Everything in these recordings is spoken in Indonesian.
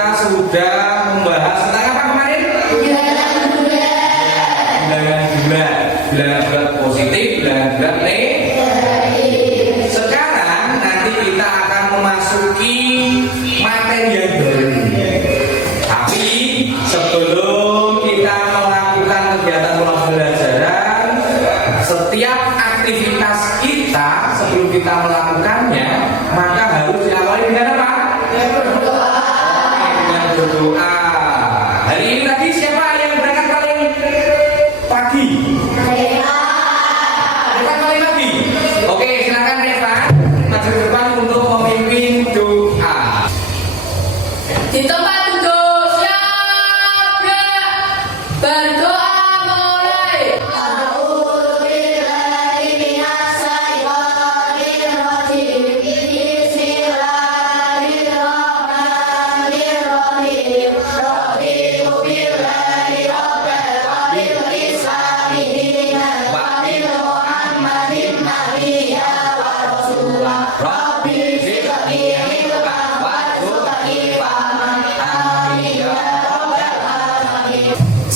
kita sudah membahas tentang apa kemarin? Bilangan bulat positif, bilangan bulat negatif. Sekarang nanti kita akan memasuki materi yang baru. Tapi sebelum kita melakukan kegiatan pembelajaran, setiap aktivitas kita sebelum kita melakukannya maka harus diawali dengan apa? Dengan berdoa. Hari ini tadi siapa yang berangkat paling pagi? Reva paling pagi. Oke, silakan Reva maju ke depan untuk memimpin doa. Di tempat duduk siap gerak, berdoa mulai.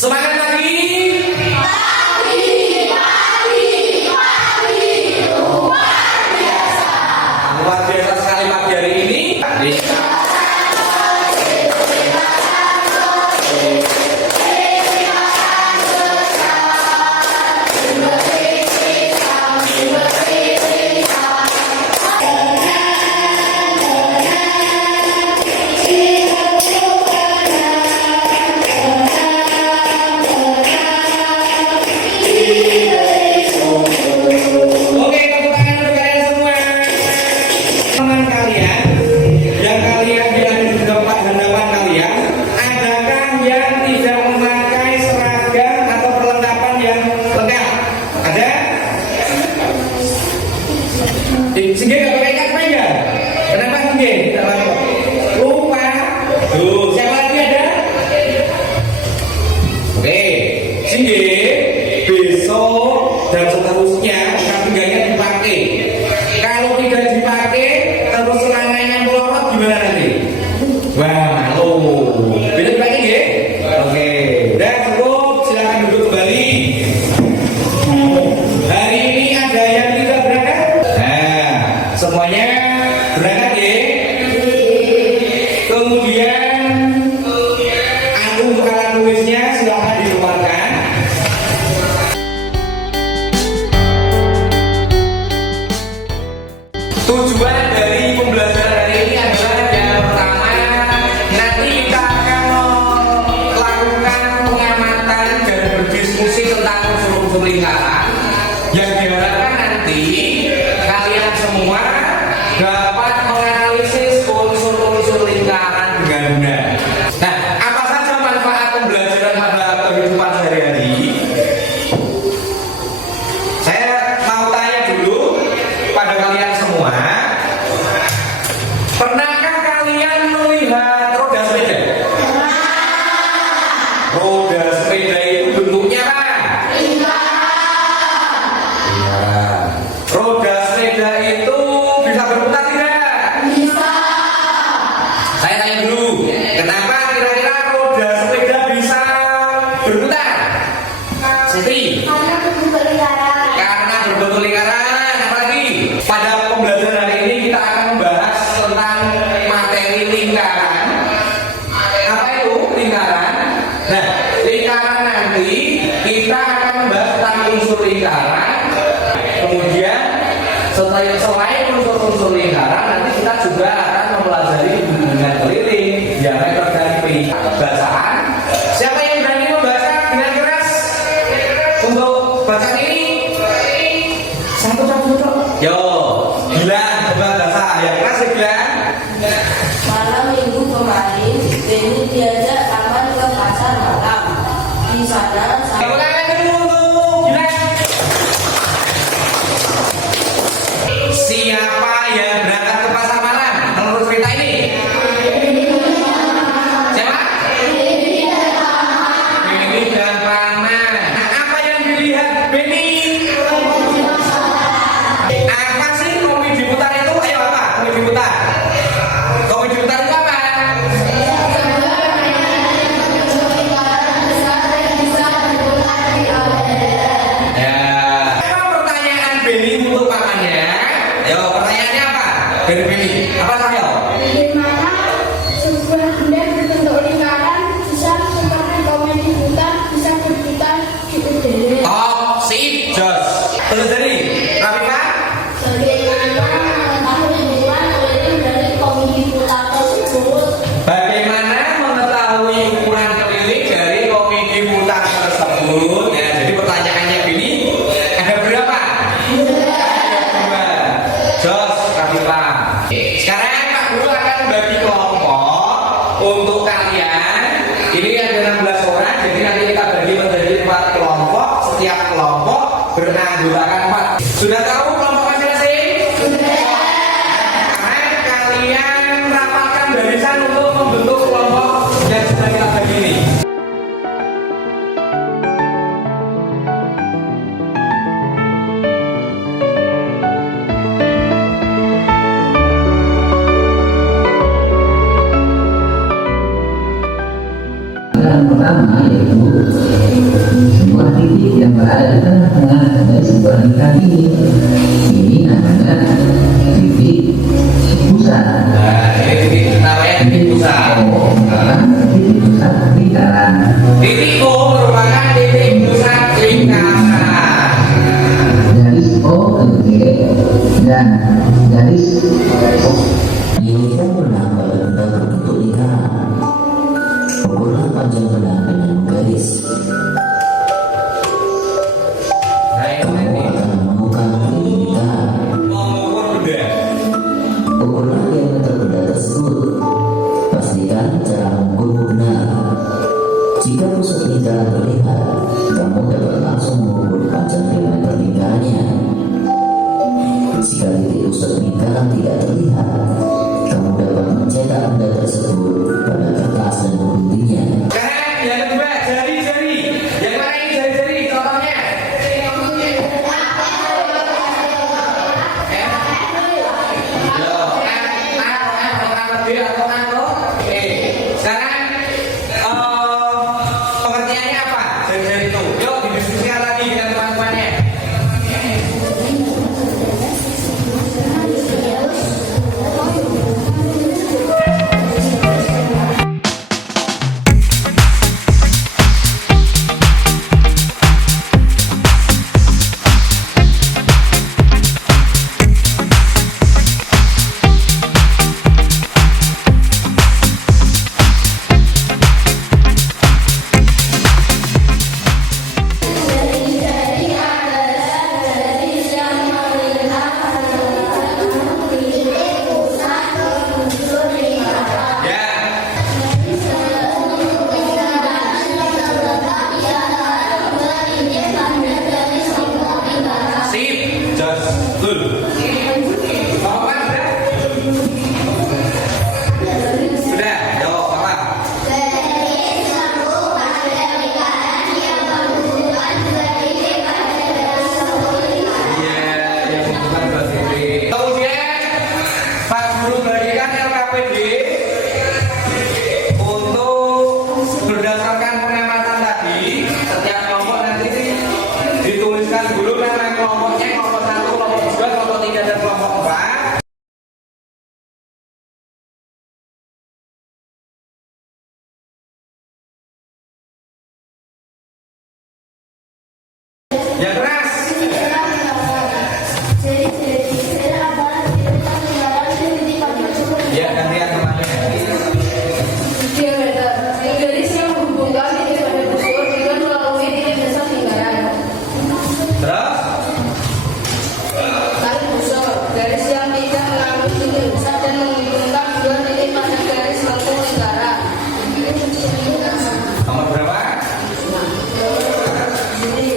Semangat lagi. Luar biasa sekali pagi hari ini. Oke, tepuk tangan untuk kalian semua. Teman kalian, yang kalian berada di tempat hadapan kalian, adakah yang tidak memakai seragam atau perlengkapan yang lengkap? Ada? Sehingga nggak pakai ikat ya? Kenapa sehingga? Tidak lapor. Lupa. Tuh, siapa lagi ada? Oke, sehingga besok dan seterusnya pinggangnya dipakai. Kalau tidak dipakai terus selangannya melorot gimana nanti? Wah, malu. Bisa dipakai ya? Oke, udah cukup, silakan duduk kembali. Hari ini ada yang tidak berangkat? Nah, semuanya berangkat ya? Kemudian aku untuk alat tulisnya silakan dikeluarkan. Tujuan dari pembelajaran hari ini adalah yang pertama, nanti kita akan melakukan pengamatan dan berdiskusi tentang unsur-unsur lingkaran yang diharapkan nanti kalian semua dapat menganalisis unsur-unsur lingkaran dengan benar. Nah, apa saja manfaat pembelajaran pada kehidupan sehari-hari? Saya mau tanya dulu pada kalian semua, pernahkah kalian melihat roda sepeda? Roda sepeda itu bentuknya apa? Iya. Roda sepeda itu bisa berputar tidak? Bisa. Saya tanya dulu, kenapa kira-kira roda sepeda bisa berputar? Siti? Karena berbentuk lingkaran. Apalagi pada pembelajaran hari ini kita akan membahas tentang materi lingkaran. Apa itu lingkaran? Nah, lingkaran nanti kita akan membahas tentang unsur lingkaran. Kemudian selain unsur-unsur lingkaran, nanti kita juga akan mempelajari hubungan keliling, diameter dan pi. Bacaan. Siapa yang berani membaca dengan keras untuk bacaan ini? Satu. Yo, bilang coba bahasa yang keras ya bilang. Malam minggu kemarin, Denny diajak Taman ke pasar malam. Di sana siapa yang berangkat ke pasar malam menurut cerita ini? Siapa? untuk kalian ini ada 16 orang, jadi nanti kita bagi menjadi 4 kelompok. Setiap kelompok beranggotakan 4. Sudah tahu kelompok masing-masing? Sudah. Sekarang kalian rapatkan barisan untuk membentuk kelompok yang sudah kita bagi ini. Yang pertama yaitu sebuah titik yang berada di tengah-tengah dari sebuah lingkar ini. Ini namanya titik pusat. Nah, ini namanya titik pusat. O merupakan titik pusat lingkaran. Titik O merupakan titik pusat lingkaran. Garis O ke G dan garis Ini pernah pada bentuk lingkaran. Ukurlah panjang benang dengan garis. Nah, Kamu ini akan menemukan titik lingkaran. mengukur benda. Ukurlah diameter benda tersebut. Pastikan cara mengukur benar. Jika pusat lingkaran terlihat, kamu dapat langsung mengukur panjang diameter lingkarannya. Jika titik pusat lingkaran tidak terlihat, kamu dapat mencetak benda tersebut pada kertas dan mengguntingnya. Sekarang yang kedua, jari-jari. Yang mana ini jari-jari? Contohnya. Sekarang pengertiannya apa? Jari-jari itu. Yuk didiskusikan lagi dengan teman-temannya. Ya. Sip, just good. Apa sudah? Sudah, jawab apa? Iya, yang bukan bahasa Inggris. Kemudian Pak Guru bagikan LKPD untuk berdasarkan pengamatan tadi. Setiap kelompok nanti dituliskan dulu nama kelompoknya, kelompok 1, kelompok 2, kelompok 3, dan kelompok 4. Yang keras. Ya, gantian temannya. Garis yang menghubungkan titik pada busur dengan melalui titik dasar lingkaran. Terus? Tarik busur, garis yang tidak mengambil titik pusat dan menghubungkan dua titik pada garis lengkung lingkaran. Nomor berapa? Jadi,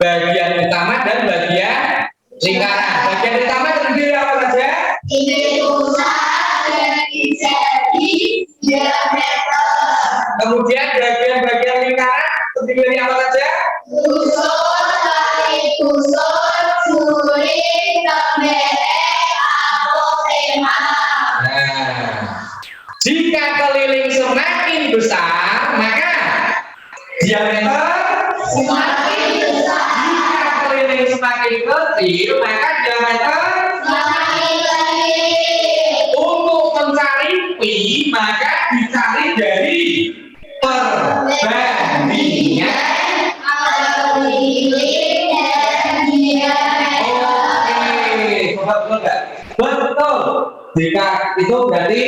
bagian utama dan bagian lingkaran. Bagian utama terdiri apa saja? Kemudian bagian-bagian lingkaran terdiri dari apa saja? Jika keliling semakin besar, maka diameter semakin besar. Jika keliling semakin kecil, maka diameter semakin kecil. Untuk mencari pi, maka dicari dari perbandingan keliling dan diameter. Oke, betul nggak? Betul. Jika itu berarti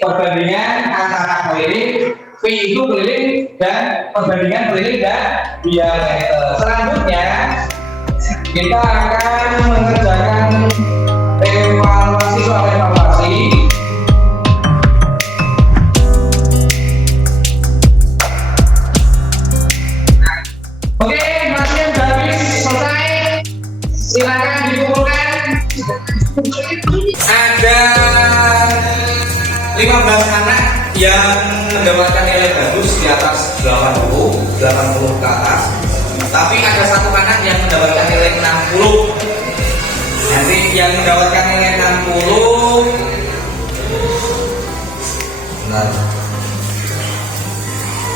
perbandingan antara keliling, pi itu keliling dan perbandingan keliling dan diameter. Selanjutnya kita akan mengerjakan evaluasi soal evaluasi. Oke, masih sudah habis selesai. Silakan dikumpulkan. Ada 15 anak yang mendapatkan nilai bagus di atas 80 ke atas. Tapi ada satu anak yang mendapatkan nilai 60. Nanti yang mendapatkan nilai 60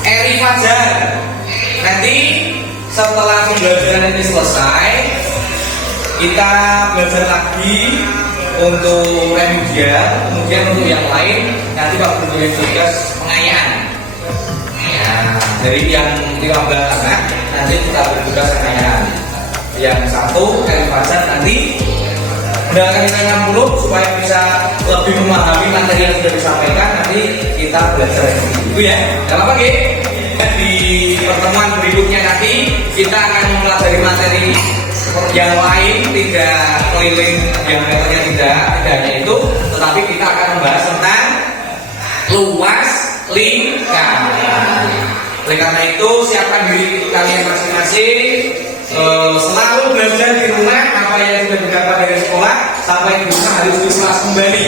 Eri Fajar. Nanti setelah pembelajaran ini selesai, kita belajar lagi untuk remedial, kemudian untuk yang lain nanti Pak Guru berikan tugas pengayaan. Nah, dari yang 15 anak nanti kita beri tugas pengayaan. Yang satu Eri Fajar nanti mendapatkan nilai 60 supaya bisa lebih memahami materi yang sudah disampaikan. Nanti kita belajar itu ya. Jangan apa lagi? Di pertemuan berikutnya nanti kita akan mempelajari materi yang lain, tidak keliling diameternya tidak hanya itu, tetapi kita akan membahas tentang luas lingkaran. Oleh karena itu siapkan diri kalian masing-masing, selalu belajar di rumah apa yang sudah didapat dari sekolah, sampai di rumah harus diulas kembali.